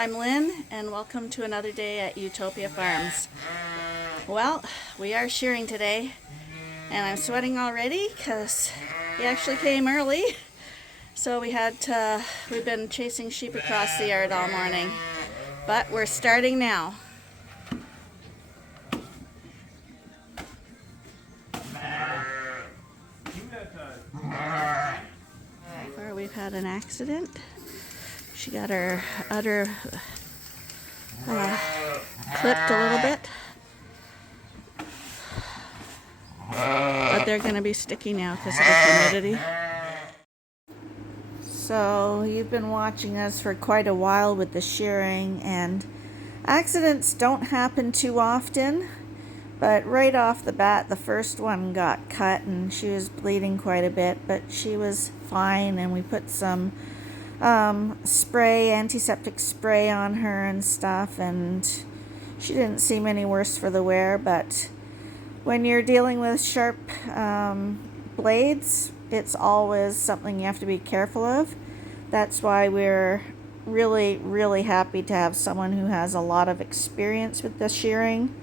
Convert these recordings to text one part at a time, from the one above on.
I'm Lynn, and welcome to another day at Ewetopia Farms. Well, we are shearing today, and I'm sweating already because he actually came early. So we've been chasing sheep across the yard all morning, but we're starting now. So far we've had an accident. She got her udder clipped a little bit, but they're going to be sticky now because of the humidity. So you've been watching us for quite a while with the shearing, and accidents don't happen too often, but right off the bat the first one got cut and she was bleeding quite a bit, but she was fine, and we put some antiseptic spray on her and stuff, and she didn't seem any worse for the wear. But when you're dealing with sharp blades, it's always something you have to be careful of. That's why we're really happy to have someone who has a lot of experience with the shearing,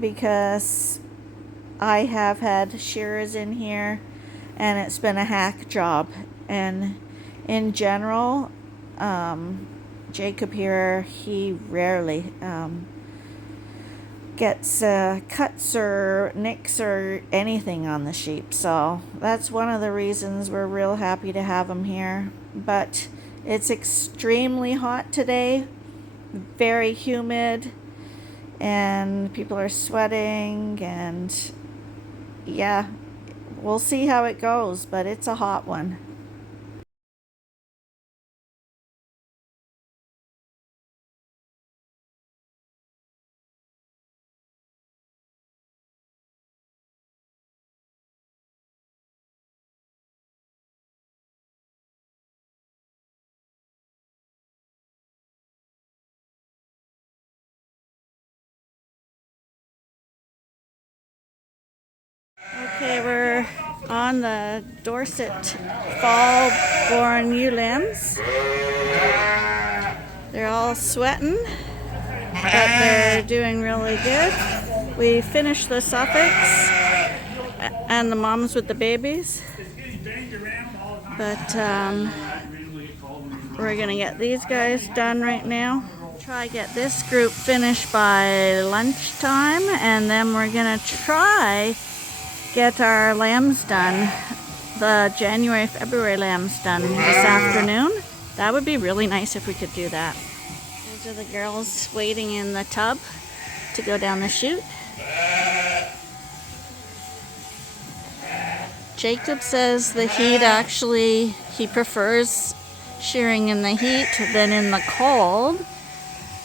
because I have had shearers in here and it's been a hack job. And in general, Jacob here, he rarely gets cuts or nicks or anything on the sheep. So that's one of the reasons we're real happy to have him here. But it's extremely hot today, very humid, and people are sweating, and yeah, we'll see how it goes, but it's a hot one. Okay, we're on the Dorset fall-born ewe lambs. They're all sweating, but they're doing really good. We finished the Suffolks and the moms with the babies, but we're gonna get these guys done right now. Try get this group finished by lunchtime, and then we're gonna try get our lambs done, the February lambs done this afternoon. That would be really nice if we could do that. These are the girls waiting in the tub to go down the chute. Jacob says the heat he prefers shearing in the heat than in the cold,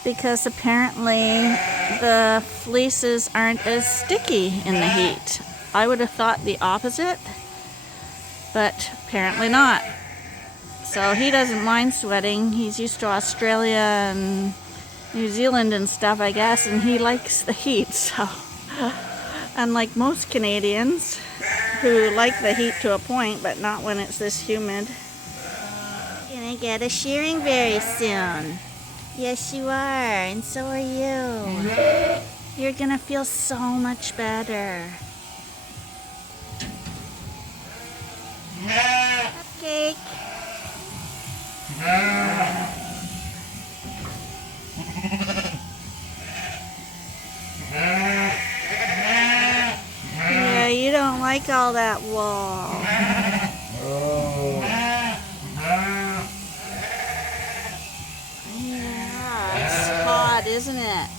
because apparently the fleeces aren't as sticky in the heat. I would have thought the opposite, but apparently not. So he doesn't mind sweating. He's used to Australia and New Zealand and stuff, I guess, and he likes the heat. So unlike most Canadians who like the heat to a point, but not when it's this humid. Gonna get a shearing very soon. Yes, you are, and so are you. You're gonna feel so much better. Cupcake. Yeah, you don't like all that wool. Yeah, it's hot, isn't it?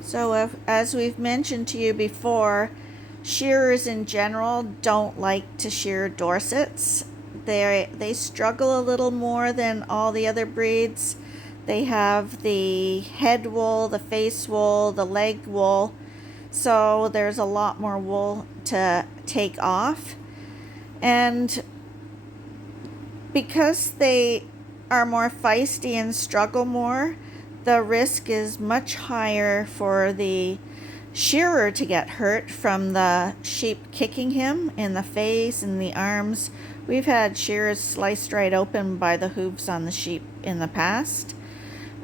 So as we've mentioned to you before, shearers in general don't like to shear Dorsets. They struggle a little more than all the other breeds. They have the head wool, the face wool, the leg wool, so there's a lot more wool to take off. And because they are more feisty and struggle more, the risk is much higher for the shearer to get hurt from the sheep kicking him in the face and the arms. We've had shearers sliced right open by the hooves on the sheep in the past.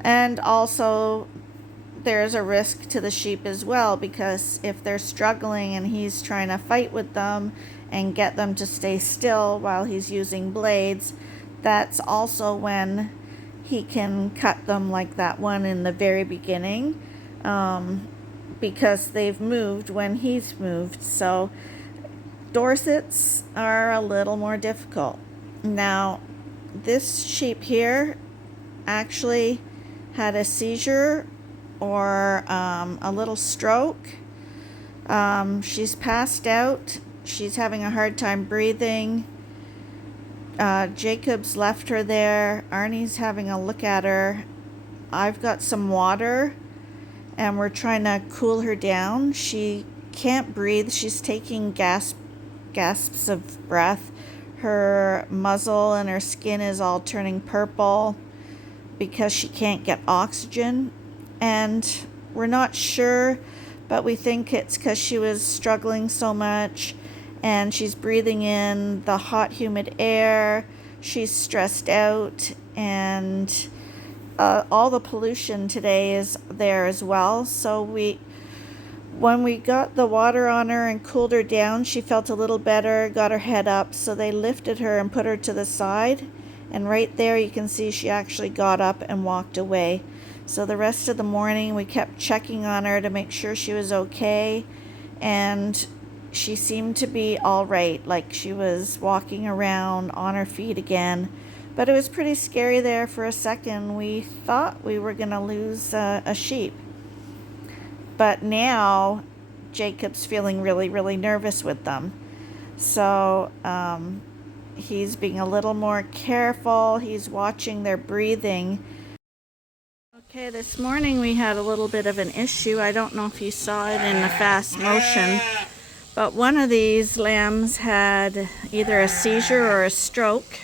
And also there's a risk to the sheep as well, because if they're struggling and he's trying to fight with them and get them to stay still while he's using blades, that's also when he can cut them, like that one in the very beginning, because they've moved when he's moved. So Dorsets are a little more difficult. Now, this sheep here actually had a seizure or a little stroke. She's passed out. She's having a hard time breathing. Jacob's left her there. Arnie's having a look at her. I've got some water and we're trying to cool her down. She can't breathe. She's taking gasps of breath. Her muzzle and her skin is all turning purple because she can't get oxygen. And we're not sure, but we think it's because she was struggling so much and she's breathing in the hot, humid air. She's stressed out, and all the pollution today is there as well. So when we got the water on her and cooled her down, she felt a little better, got her head up. So they lifted her and put her to the side. And right there you can see she actually got up and walked away. So the rest of the morning we kept checking on her to make sure she was okay. And she seemed to be all right, like she was walking around on her feet again. But it was pretty scary there for a second. We thought we were going to lose a sheep. But now Jacob's feeling really, really nervous with them. So he's being a little more careful. He's watching their breathing. Okay, this morning we had a little bit of an issue. I don't know if you saw it in the fast motion, but one of these lambs had either a seizure or a stroke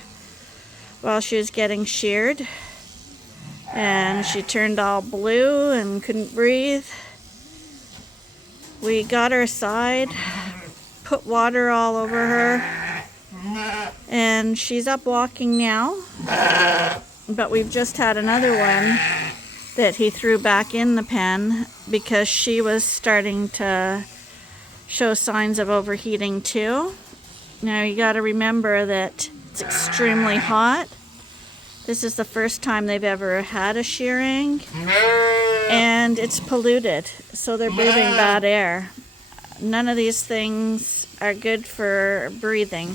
while she was getting sheared. And she turned all blue and couldn't breathe. We got her aside, put water all over her, and she's up walking now. But we've just had another one that he threw back in the pen because she was starting to show signs of overheating too. Now you got to remember that it's extremely hot. This is the first time they've ever had a shearing, and it's polluted, so they're breathing bad air. None of these things are good for breathing.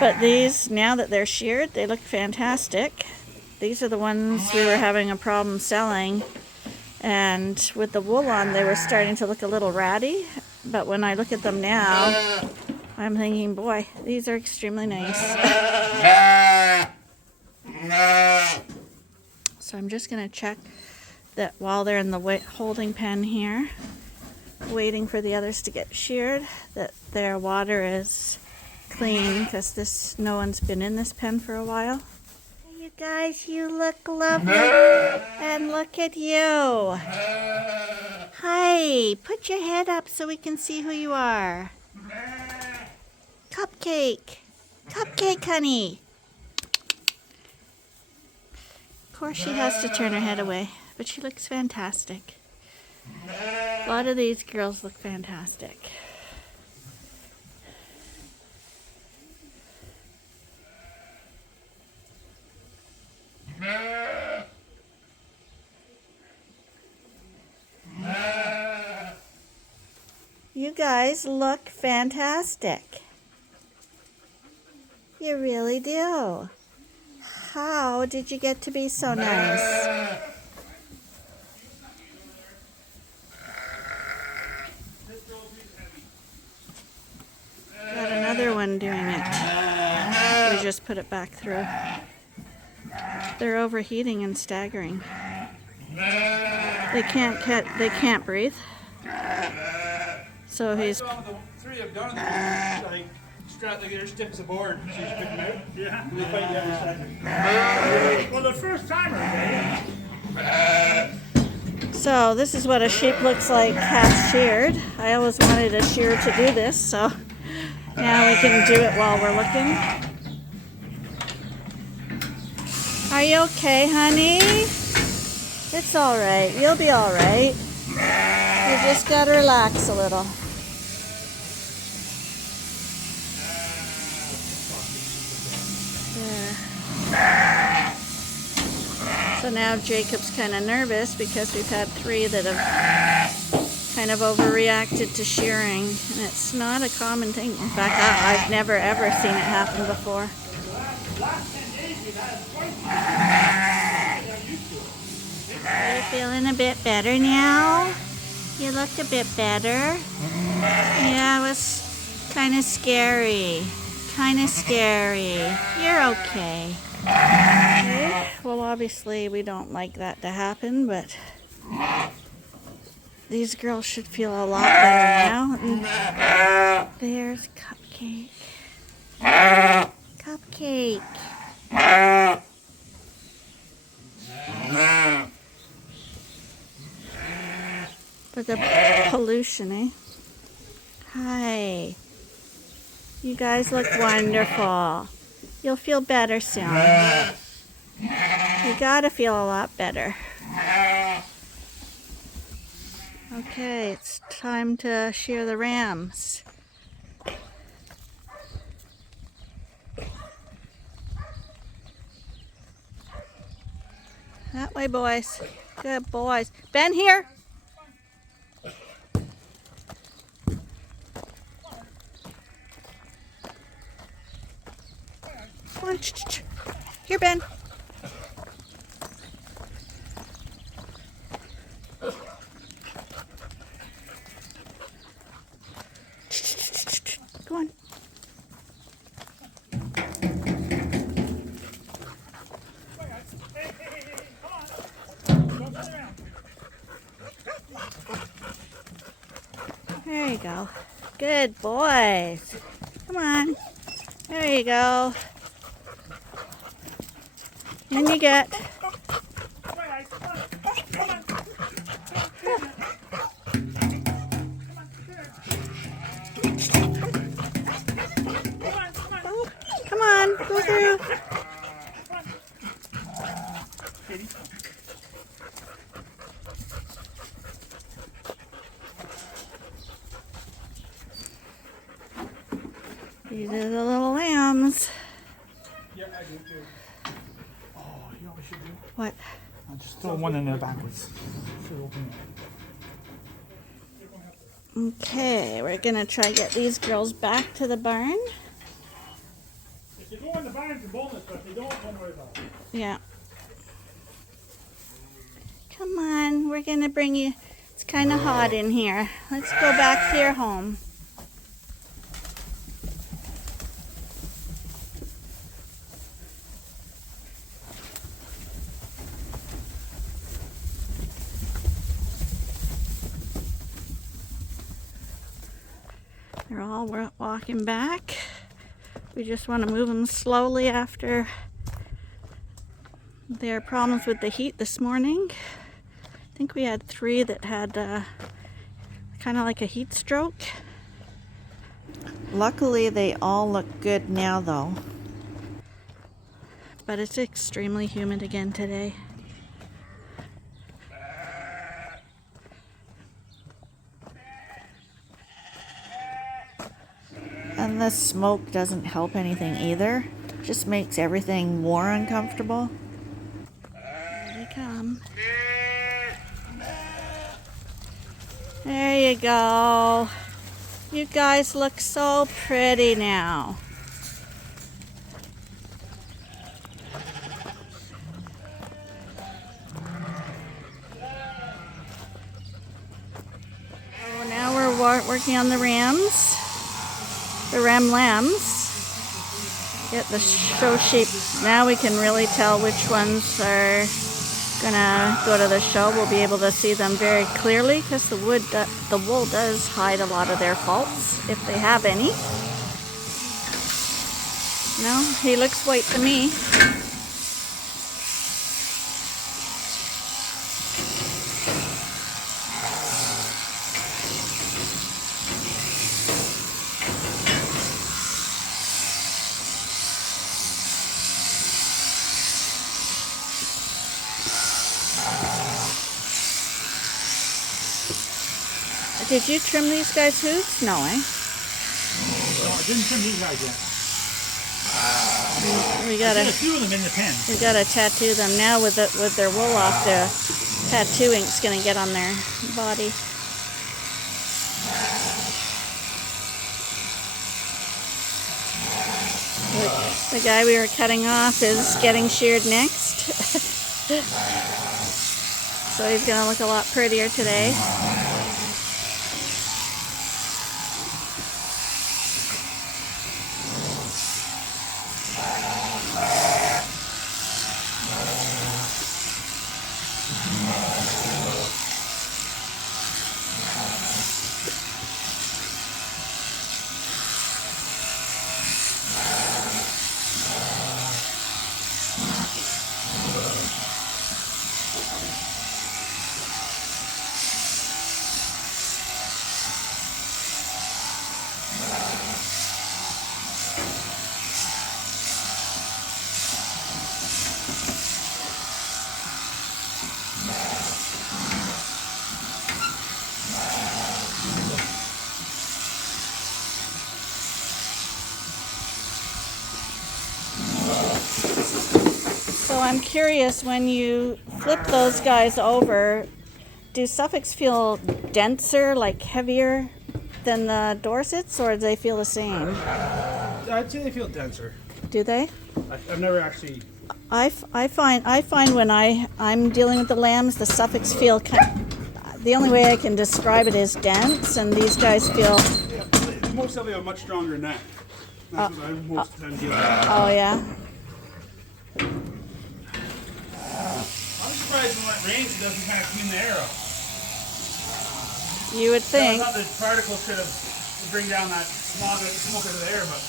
But these, now that they're sheared, they look fantastic. These are the ones we were having a problem selling, and with the wool on they were starting to look a little ratty, but when I look at them now I'm thinking, boy, these are extremely nice. So I'm just going to check that while they're in the holding pen here, waiting for the others to get sheared, that their water is clean, because no one's been in this pen for a while. You guys, you look lovely. And look at you. Hi, put your head up so we can see who you are. Cupcake. Cupcake, honey. Of course she has to turn her head away, but she looks fantastic. A lot of these girls look fantastic. You guys look fantastic. You really do. How did you get to be so nice? Got another one doing it. We just put it back through. They're overheating and staggering. They can't breathe. So he's strap together stiff as a board. So you just pick them out. Yeah. And they fight the other side. Well, the first timer, So this is what a sheep looks like half sheared. I always wanted a shearer to do this, so now we can do it while we're looking. Are you okay, honey? It's all right. You'll be all right. You just gotta relax a little. There. So now Jacob's kind of nervous because we've had 3 that have kind of overreacted to shearing, and it's not a common thing. In fact, I've never ever seen it happen before. Are you feeling a bit better now? You look a bit better. Yeah, it was kind of scary. Kind of scary. You're okay. Okay. Well, obviously we don't like that to happen, but these girls should feel a lot better now. And there's Cupcake. Cupcake. But the pollution, eh? Hi. You guys look wonderful. You'll feel better soon. You gotta feel a lot better. Okay, it's time to shear the rams. That way, boys. Good boys. Ben, here. Come on. Here, Ben. Go on. There you go. Good boys. Come on. There you go. And you get. Come on, go through. These are the little lambs. Yeah, I do too. Oh, you know what we should do? What? I'll just throw one in there backwards. Should open it. Okay, we're gonna try get these girls back to the barn. If you go in the barn, it's a bonus, but if you don't worry about it. Yeah. Come on, we're gonna bring you. It's kind of hot in here. Let's go back to your home. They're all walking back. We just want to move them slowly after their problems with the heat this morning. I think we had 3 that had kind of like a heat stroke. Luckily, they all look good now, though. But it's extremely humid again today. And the smoke doesn't help anything either. Just makes everything more uncomfortable. Here they come. There you go. You guys look so pretty now. So now we're working on the rams. The ram lambs. Get the show sheep. Now we can really tell which ones are gonna go to the show. We'll be able to see them very clearly because the wool does hide a lot of their faults if they have any. No, he looks white to me. Did you trim these guys' hooves? No, eh? No, I didn't trim these guys yet. We There's gotta a few of them in the pen. tattoo them now with their wool off. The tattoo ink's gonna get on their body. The guy we were cutting off is getting sheared next. So he's gonna look a lot prettier today. So I'm curious, when you flip those guys over, do Suffolks feel denser, like heavier than the Dorsets, or do they feel the same? I'd say they feel denser. Do they? I've never actually. I find when I'm dealing with the lambs, the Suffolks feel the only way I can describe it is dense, and these guys feel. Yeah, most of them are much stronger than that. That's what I'm most of the time dealing with. Oh yeah. I'm surprised when it rains, it doesn't kind of clean the air up. You would I think. thought the particles could have bring down that smog, smoke into the air, but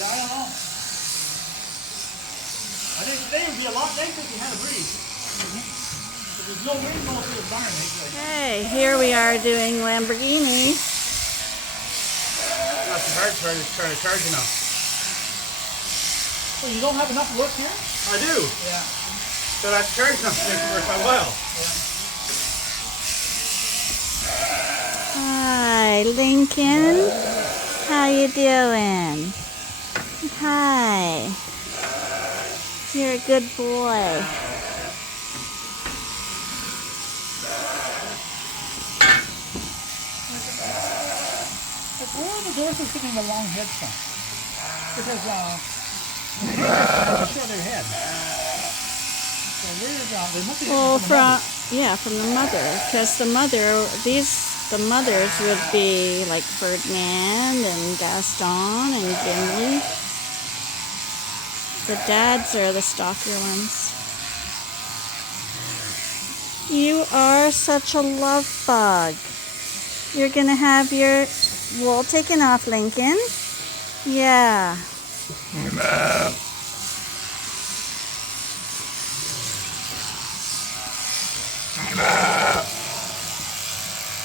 Yeah, I don't know. I think today would be a lot nicer if you had a breeze. But there's no wind going through the barn. Like, Hey, here we are doing Lamborghini. not the hard part is trying to charge enough. so you don't have enough work here? I do. Yeah. So that's charge enough to make it worth my while. Hi, Lincoln. How you doing? Hi. You're a good boy. But where are the Dorsets getting the long heads from? Because they show their head. So where they must be getting Well, from the mother. from the mother, because the mothers would be like Ferdinand and Gaston and Gimli. The dads are the stockier ones. You are such a love bug. You're gonna have your wool taken off, Lincoln. Yeah.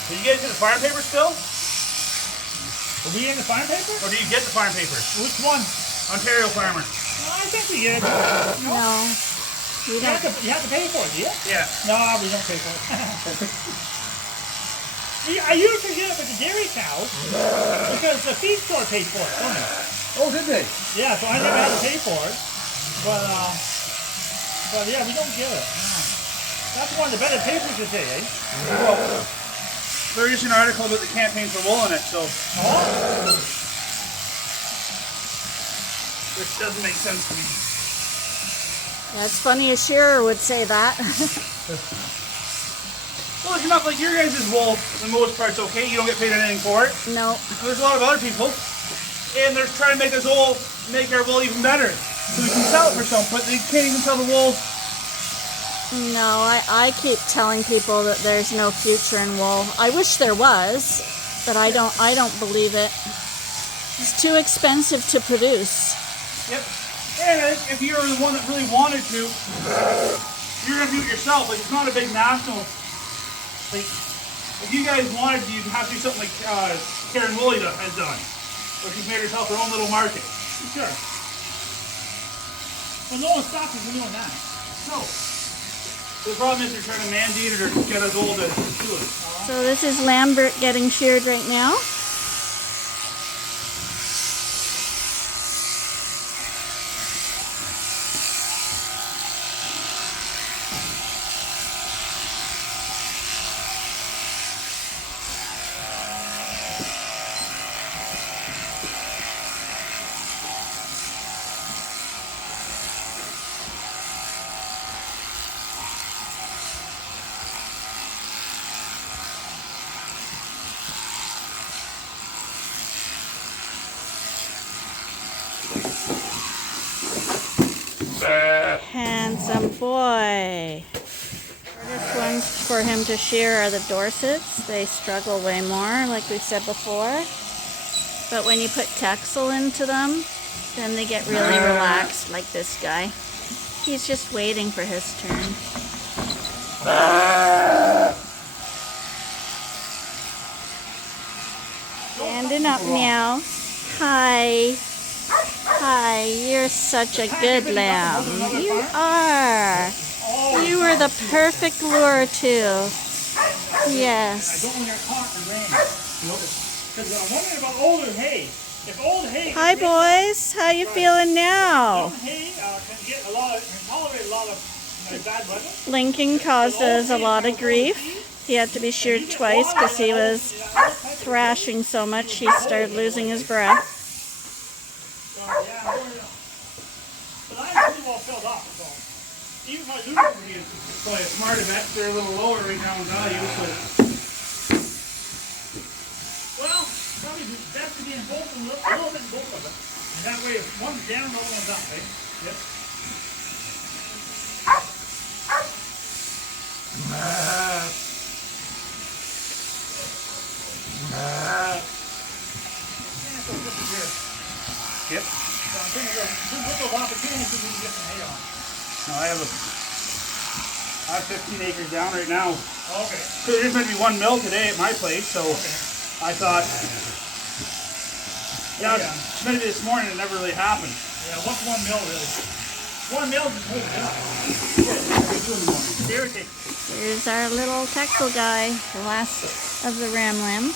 Do you get into the farm paper still? Are we in the farm paper? Or do you get the farm paper? Which one? Ontario farmer. I think we get it. No. We don't. You have to pay for it, do you? Yeah. No, we don't pay for it. I usually get it with the dairy cows because the feed store paid for it, don't they? Oh, did they? Yeah, so I never had to pay for it. But yeah, we don't get it. No. That's one of the better papers today, eh? Well, there is an article about the campaign for wool in it, so Oh, which doesn't make sense to me. That's funny, a shearer would say that. Well, it's enough like your guys' wool, for the most part's okay. You don't get paid anything for it. No. And there's a lot of other people, and they're trying to make us wool, make our wool even better, so we can sell it for something. But they can't even sell the wool. No, I keep telling people that there's no future in wool. I wish there was, but I don't believe it. It's too expensive to produce. Yep. And if you're the one that really wanted to, you're gonna do it yourself. Like, it's not a big national. Like, if you guys wanted to, you'd have to do something like Karen Woolley has done, where she's made herself her own little market. Sure. Well, no one stops us from doing that. No. The problem is they're trying to mandate it or get us all to do it. So this is Lambert getting sheared right now. Handsome boy. Hardest ones for him to shear are the Dorsets. They struggle way more, like we said before. But when you put Texel into them, then they get really relaxed, like this guy. He's just waiting for his turn. Standing up now. Hi. Hi, you're such a good lamb. You are. You are the perfect lure too. I Yes. don't want to get caught in the rain. Because I'm wondering about older hay. If old hay... Hi boys, how you feeling now? Young hay can tolerate a lot of bad weather. Lincoln caused us a lot of grief. He had to be sheared twice because he was thrashing so much he started losing his breath. Yeah, but I'm pretty well filled up, so even my lunar would be Probably a smart bet. They're a little lower right now in value, so well, probably best to be in both of them, a little bit in both of them. And that way, if one's down, the other one's up, right? Yep. yep. So I'm thinking of those opportunities we can get some hay on. No, I have 15 acres down right now. Okay. So there's going to be 1 mill today at my place, so I thought, yeah, I was meant to be this morning, it never really happened. Yeah, what's 1 mil really? 1 mil just hold it up. Irritating. Here's our little Texel guy, the last of the ram lambs.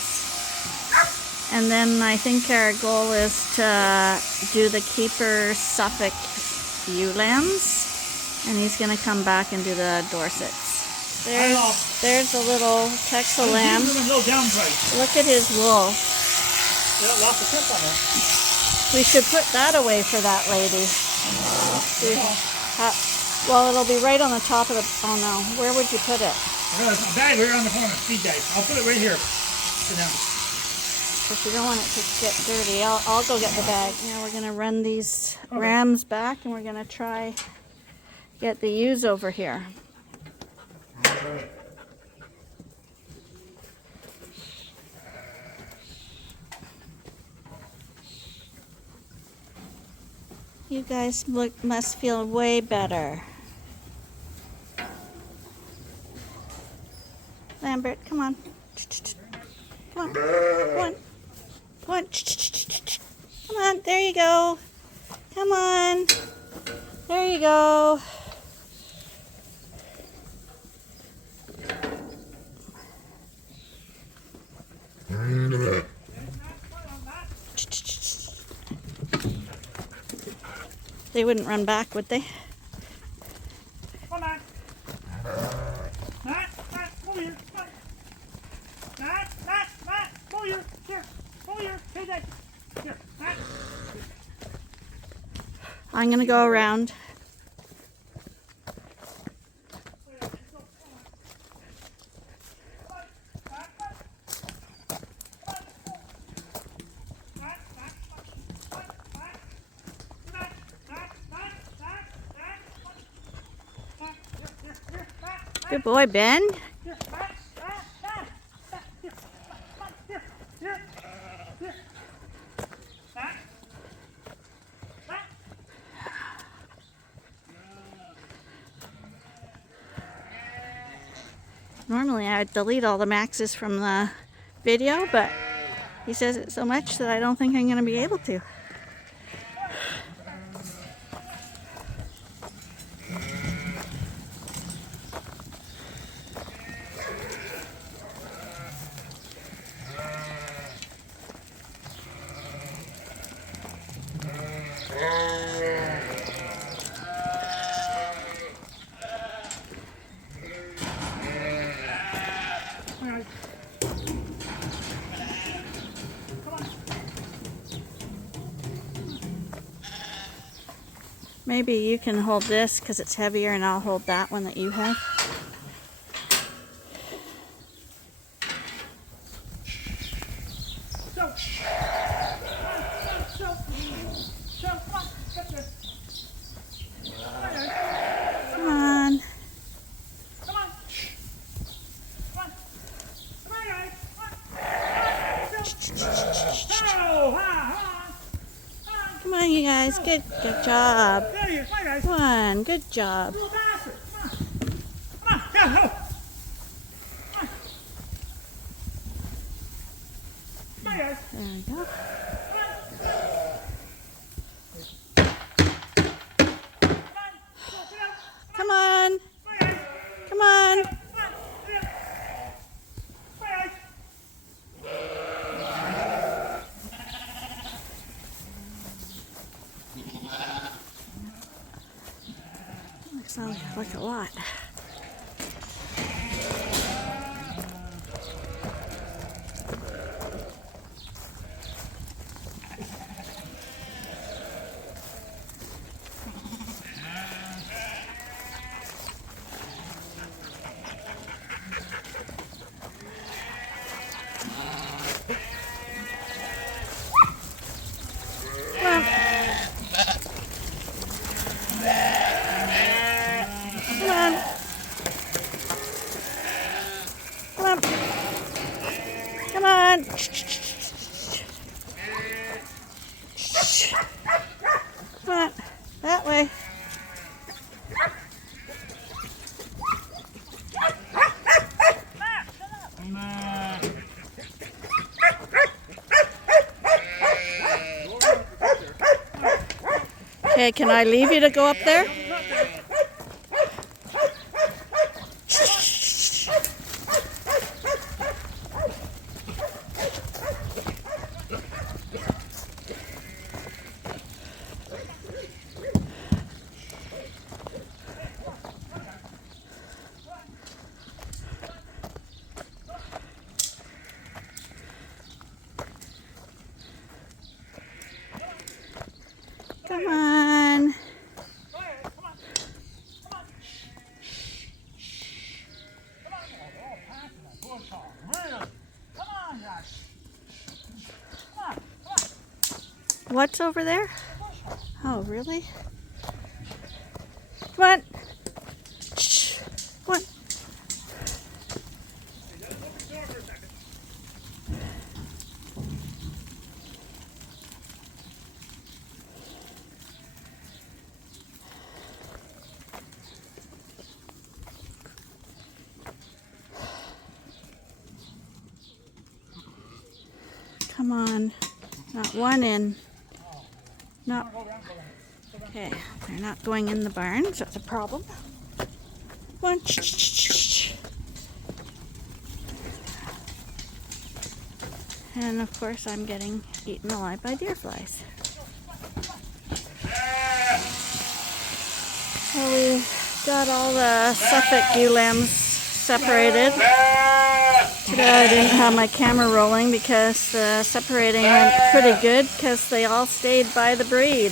And then I think our goal is to do the keeper Suffolk ewe lambs. And he's going to come back and do the Dorsets. There's a little Texel lamb. These are a little down price. Look at his wool. Yeah, lots of tip on it. We should put that away for that lady. Well, it'll be right on the top of the... Oh no, where would you put it? I got a bag right on the corner, feed guys. I'll put it right here. Sit down. Because you don't want it to get dirty. I'll go get the bag. Now we're going to run these rams back and we're going to try get the ewes over here. You guys must feel way better. Lambert, come on. Come on. Come on. Come on. Come on. There you go. Come on. There you go. They wouldn't run back, would they? Come on. Matt, over here. Matt, over here. Here, over here. Hey, Dad. Here, Matt. I'm going to go around. Good boy, Ben. Normally I would delete all the maxes from the video, but he says it so much that I don't think I'm going to be able to. Maybe you can hold this because it's heavier and I'll hold that one that you have. Come on. Come on, you guys. Good job. Come on, good job. There we go. Come on. Come on. Looks like a lot. Come on. Come on. That way. Okay, can I leave you to go up there? Come on. What's over there? Oh, really? Come on. Shh. Come on. Come on. Not one in. No. Okay, they're not going in the barn, so that's a problem. One. And of course, I'm getting eaten alive by deer flies. Well, we got all the Suffolk ewe lambs separated. Today I didn't have my camera rolling because the separating went pretty good because they all stayed by the breed.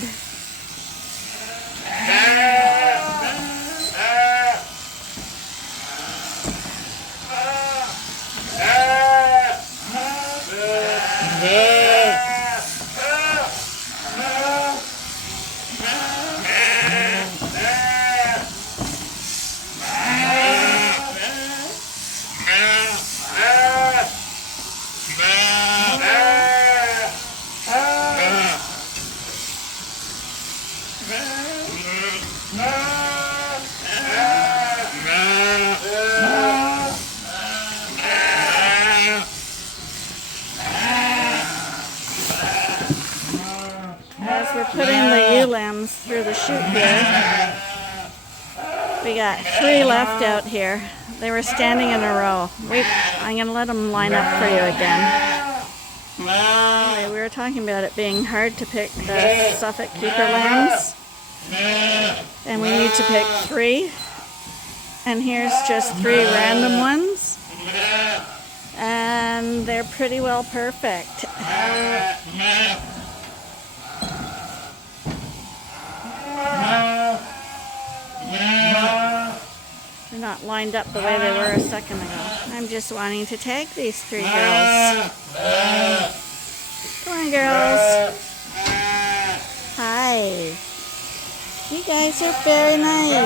we're putting the ewe lambs through the chute here. We got 3 left out here. They were standing in a row. Wait, I'm going to let them line up for you again. Anyway, we were talking about it being hard to pick the Suffolk keeper lambs. And we need to pick 3. And here's just 3 random ones. And they're pretty well perfect. They're not lined up the way they were a second ago. I'm just wanting to tag these 3 girls. Come on, girls. Hi. You guys are very nice.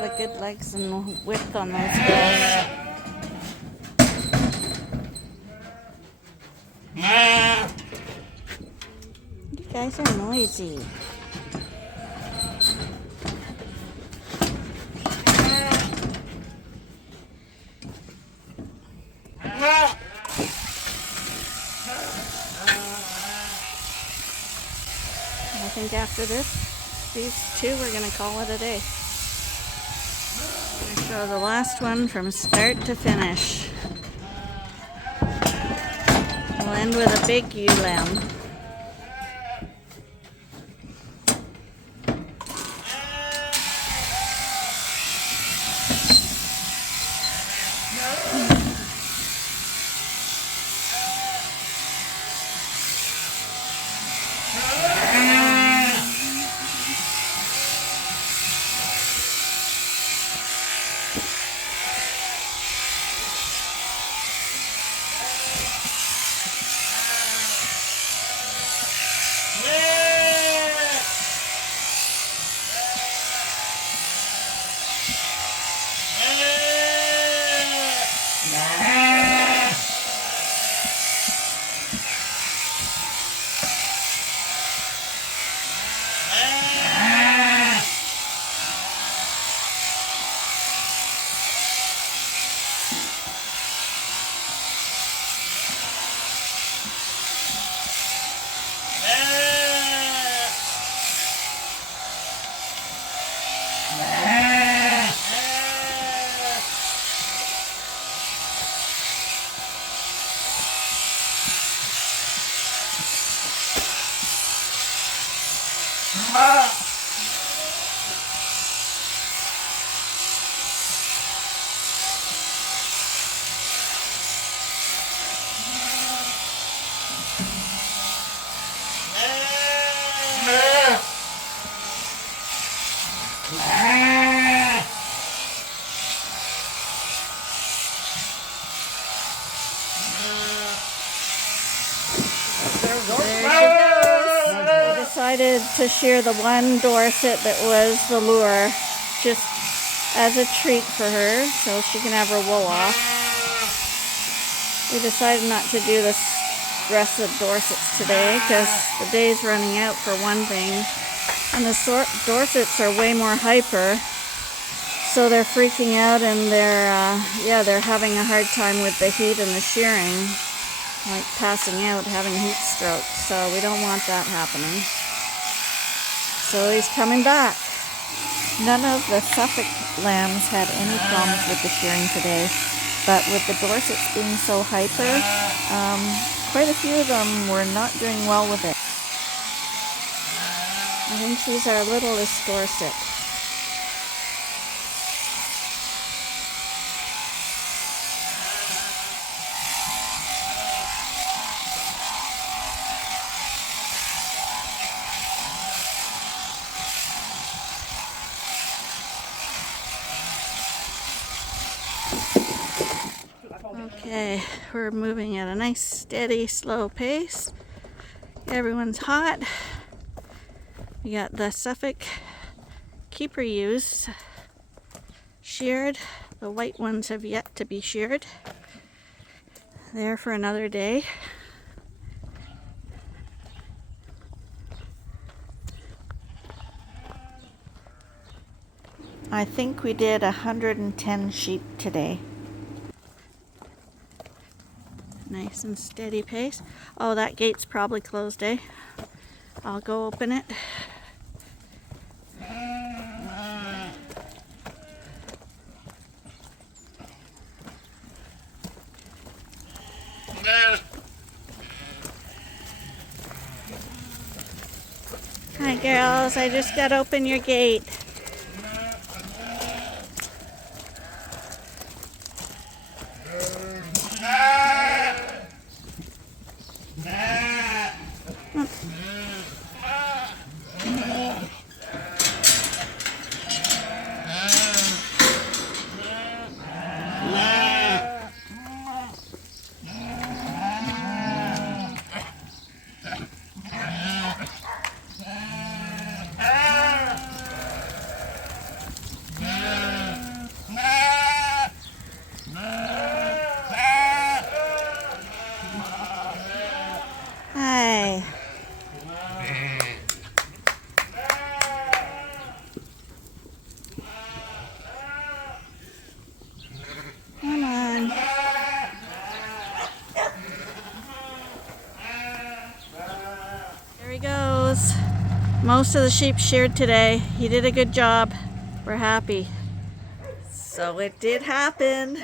The good legs and width on those girls. You guys are noisy. I think after these 2, we're going to call it a day. I'm going to show the last one from start to finish. We'll end with a big ewe lamb. Decided to shear the one Dorset that was the lure just as a treat for her so she can have her wool off. We decided not to do the rest of Dorsets today because the day's running out for one thing, and the Dorsets are way more hyper, so they're freaking out and they're having a hard time with the heat and the shearing, like passing out, having heat stroke, so we don't want that happening. So he's coming back. None of the Suffolk lambs had any problems with the shearing today, but with the Dorsets being so hyper, quite a few of them were not doing well with it. I think she's our littlest Dorset. Okay, we're moving at a nice, steady, slow pace. Everyone's hot. We got the Suffolk keeper ewes sheared. The white ones have yet to be sheared. There for another day. I think we did 110 sheep today. Nice and steady pace. Oh, that gate's probably closed, eh? I'll go open it. Hi girls, I just got to open your gate. Hi. Come on. There he goes. Most of the sheep sheared today. He did a good job. We're happy. So it did happen.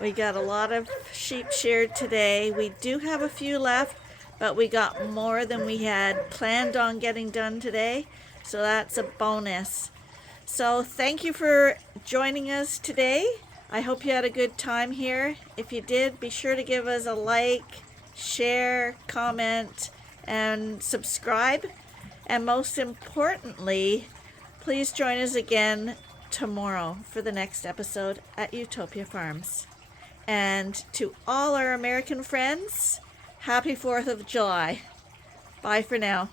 We got a lot of sheep sheared today. We do have a few left, but we got more than we had planned on getting done today. So that's a bonus. So thank you for joining us today. I hope you had a good time here. If you did, be sure to give us a like, share, comment, and subscribe. And most importantly, please join us again tomorrow for the next episode at Ewetopia Farms. And to all our American friends, happy 4th of July. Bye for now.